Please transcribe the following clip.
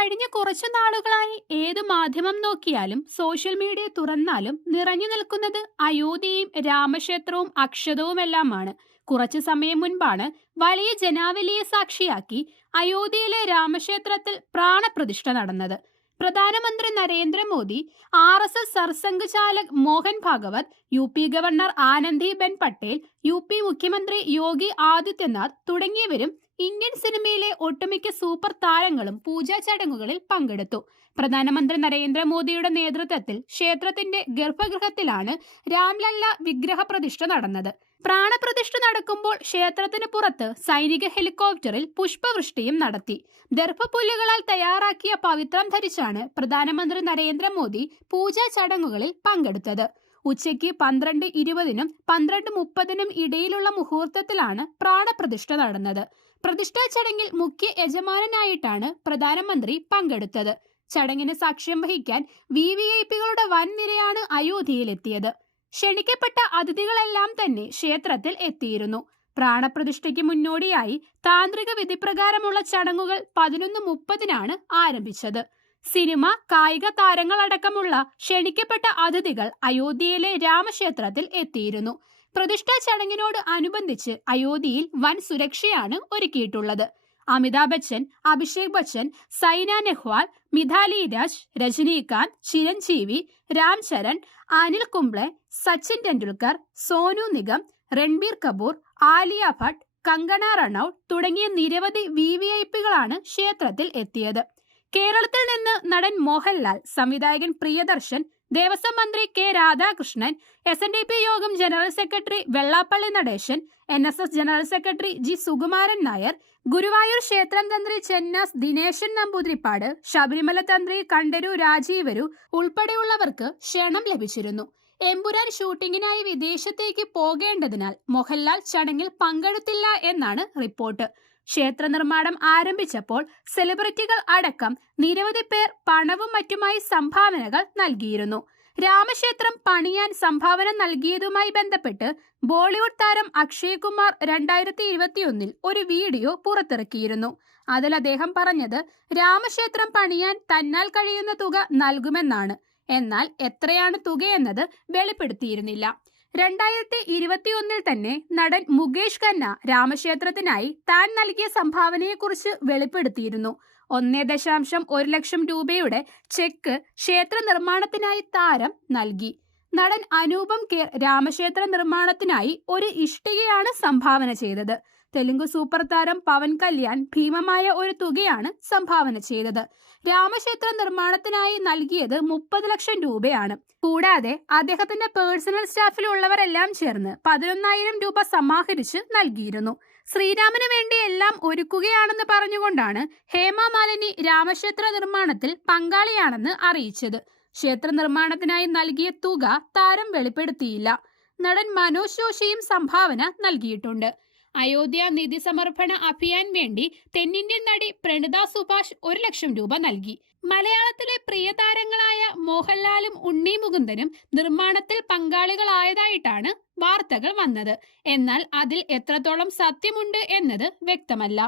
കഴിഞ്ഞ കുറച്ചു നാളുകളായി ഏതു മാധ്യമം നോക്കിയാലും സോഷ്യൽ മീഡിയ തുറന്നാലും നിറഞ്ഞു നിൽക്കുന്നത് അയോധ്യയും രാമക്ഷേത്രവും അക്ഷതവുമെല്ലാമാണ്. കുറച്ചു സമയം മുൻപാണ് വലിയ ജനാവലിയെ സാക്ഷിയാക്കി അയോധ്യയിലെ രാമക്ഷേത്രത്തിൽ പ്രാണപ്രതിഷ്ഠ നടന്നത്. പ്രധാനമന്ത്രി Narendra Modi R S S Sarsangh ചാലക് Mohan Bhagwat U P governor Anandiben Patel U P മുഖ്യമന്ത്രി യോഗി ആദിത്യനാഥ് തുടങ്ങിയവരും ഇന്ത്യൻ സിനിമയിലെ ഒട്ടുമിക്ക സൂപ്പർ താരങ്ങളും പൂജാ ചടങ്ങുകളിൽ പങ്കെടുത്തു. പ്രധാനമന്ത്രി നരേന്ദ്രമോദിയുടെ നേതൃത്വത്തിൽ ക്ഷേത്രത്തിന്റെ ഗർഭഗൃഹത്തിലാണ് രാംലല്ല വിഗ്രഹ പ്രതിഷ്ഠ നടന്നത്. പ്രാണപ്രതിഷ്ഠ നടക്കുമ്പോൾ ക്ഷേത്രത്തിന് പുറത്ത് സൈനിക ഹെലികോപ്റ്ററിൽ പുഷ്പവൃഷ്ടിയും നടത്തി. ദർഭപുല്ലുകളാൽ തയ്യാറാക്കിയ പവിത്രം ധരിച്ചാണ് പ്രധാനമന്ത്രി നരേന്ദ്രമോദി പൂജാ ചടങ്ങുകളിൽ പങ്കെടുത്തത്. ഉച്ചയ്ക്ക് പന്ത്രണ്ട് ഇരുപതിനും പന്ത്രണ്ട് മുപ്പതിനും ഇടയിലുള്ള മുഹൂർത്തത്തിലാണ് പ്രാണപ്രതിഷ്ഠ നടന്നത്. പ്രതിഷ്ഠാ ചടങ്ങിൽ മുഖ്യ യജമാനനായിട്ടാണ് പ്രധാനമന്ത്രി പങ്കെടുത്തത്. ചടങ്ങിന് സാക്ഷ്യം വഹിക്കാൻ വി വി ഐ പികളുടെ വൻ നിരയാണ് അയോധ്യയിലെത്തിയത്. ക്ഷണിക്കപ്പെട്ട അതിഥികളെല്ലാം തന്നെ ക്ഷേത്രത്തിൽ എത്തിയിരുന്നു. പ്രാണപ്രതിഷ്ഠയ്ക്ക് മുന്നോടിയായി താന്ത്രിക വിധിപ്രകാരമുള്ള ചടങ്ങുകൾ പതിനൊന്ന് മുപ്പതിനാണ് ആരംഭിച്ചത്. സിനിമ കായിക താരങ്ങളടക്കമുള്ള ക്ഷണിക്കപ്പെട്ട അതിഥികൾ അയോധ്യയിലെ രാമക്ഷേത്രത്തിൽ എത്തിയിരുന്നു. പ്രതിഷ്ഠാ ചടങ്ങിനോട് അനുബന്ധിച്ച് അയോധ്യയിൽ വൻ സുരക്ഷയാണ് ഒരുക്കിയിട്ടുള്ളത്. അമിതാഭ് ബച്ചൻ അഭിഷേക് ബച്ചൻ സൈന നെഹ്വാൾ മിഥാലി രാജ് രജനീകാന്ത് ചിരഞ്ജീവി രാം ചരൺ അനിൽ കുംബ്ലെ സച്ചിൻ ടെണ്ടുൽക്കർ സോനു നിഗം രൺബീർ കപൂർ ആലിയ ഭട്ട് കങ്കണ റണൌട്ട് തുടങ്ങിയ നിരവധി വി വി ഐ പികളാണ് ക്ഷേത്രത്തിൽ എത്തിയത്. കേരളത്തിൽ നിന്ന് നടൻ മോഹൻലാൽ സംവിധായകൻ പ്രിയദർശൻ ദേവസ്വം മന്ത്രി K Radhakrishnan S N D P യോഗം general secretary Vellappally Natesan N S S general secretary G Sukumaran Nair Guruvayur ക്ഷേത്രം തന്ത്രി ചെന്നാസ് ദിനേശൻ നമ്പൂതിരിപ്പാട് ശബരിമല തന്ത്രി കണ്ടരു രാജീവരു ഉൾപ്പെടെയുള്ളവർക്ക് ക്ഷണം ലഭിച്ചിരുന്നു. എമ്പുരാൻ ഷൂട്ടിങ്ങിനായി വിദേശത്തേക്ക് പോകേണ്ടതിനാൽ മോഹൻലാൽ ചടങ്ങിൽ പങ്കെടുത്തില്ല എന്നാണ് റിപ്പോർട്ട്. ക്ഷേത്ര നിർമ്മാണം ആരംഭിച്ചപ്പോൾ സെലിബ്രിറ്റികൾ അടക്കം നിരവധി പേർ പണവും മറ്റുമായി സംഭാവനകൾ നൽകിയിരുന്നു. രാമക്ഷേത്രം പണിയാൻ സംഭാവന നൽകിയതുമായി ബന്ധപ്പെട്ട് ബോളിവുഡ് താരം അക്ഷയ് കുമാർ രണ്ടായിരത്തി ഇരുപത്തിയൊന്നിൽ ഒരു വീഡിയോ പുറത്തിറക്കിയിരുന്നു. അതിൽ അദ്ദേഹം പറഞ്ഞത് രാമക്ഷേത്രം പണിയാൻ തന്നാൽ കഴിയുന്ന തുക നൽകുമെന്നാണ്. എന്നാൽ എത്രയാണ് തുകയെന്നത് വെളിപ്പെടുത്തിയിരുന്നില്ല. രണ്ടായിരത്തി ഇരുപത്തിയൊന്നിൽ തന്നെ നടൻ മുകേഷ് ഖന്ന രാമക്ഷേത്രത്തിനായി താൻ നൽകിയ സംഭാവനയെക്കുറിച്ച് വെളിപ്പെടുത്തിയിരുന്നു. ഒന്നേ ദശാംശം ഒരു ലക്ഷം രൂപയുടെ ചെക്ക് ക്ഷേത്ര നിർമ്മാണത്തിനായി താരം നൽകി. നടൻ അനൂപം കെയർ രാമക്ഷേത്ര നിർമ്മാണത്തിനായി ഒരു ഇഷ്ടികയാണ് സംഭാവന ചെയ്തത്. തെലുങ്ക് സൂപ്പർ താരം പവൻ കല്യാൺ ഭീമമായ ഒരു തുകയാണ് സംഭാവന ചെയ്തത്. രാമക്ഷേത്ര നിർമ്മാണത്തിനായി നൽകിയത് മുപ്പത് ലക്ഷം രൂപയാണ്. കൂടാതെ അദ്ദേഹത്തിന്റെ പേഴ്സണൽ സ്റ്റാഫിലുള്ളവരെല്ലാം ചേർന്ന് പതിനൊന്നായിരം രൂപ സമാഹരിച്ച് നൽകിയിരുന്നു. ശ്രീരാമന് വേണ്ടി എല്ലാം ഒരുക്കുകയാണെന്ന് പറഞ്ഞുകൊണ്ടാണ് ഹേമ മാലിനി രാമക്ഷേത്ര നിർമ്മാണത്തിൽ പങ്കാളിയാണെന്ന് അറിയിച്ചത്. ക്ഷേത്ര നിർമ്മാണത്തിനായി നൽകിയ തുക താരം വെളിപ്പെടുത്തിയില്ല. നടൻ മനോജ് ജോഷിയും സംഭാവന നൽകിയിട്ടുണ്ട്. അയോധ്യ നിധി സമർപ്പണ അഭിയാൻ വേണ്ടി തെന്നിന്ത്യൻ നടി പ്രണിത സുഭാഷ് ഒരു ലക്ഷം രൂപ നൽകി. മലയാളത്തിലെ പ്രിയ താരങ്ങളായ മോഹൻലാലും ഉണ്ണി മുകുന്ദനും നിർമ്മാണത്തിൽ പങ്കാളികളായതായിട്ടാണ് വാർത്തകൾ വന്നത്. എന്നാൽ അതിൽ എത്രത്തോളം സത്യമുണ്ട് എന്നത് വ്യക്തമല്ല.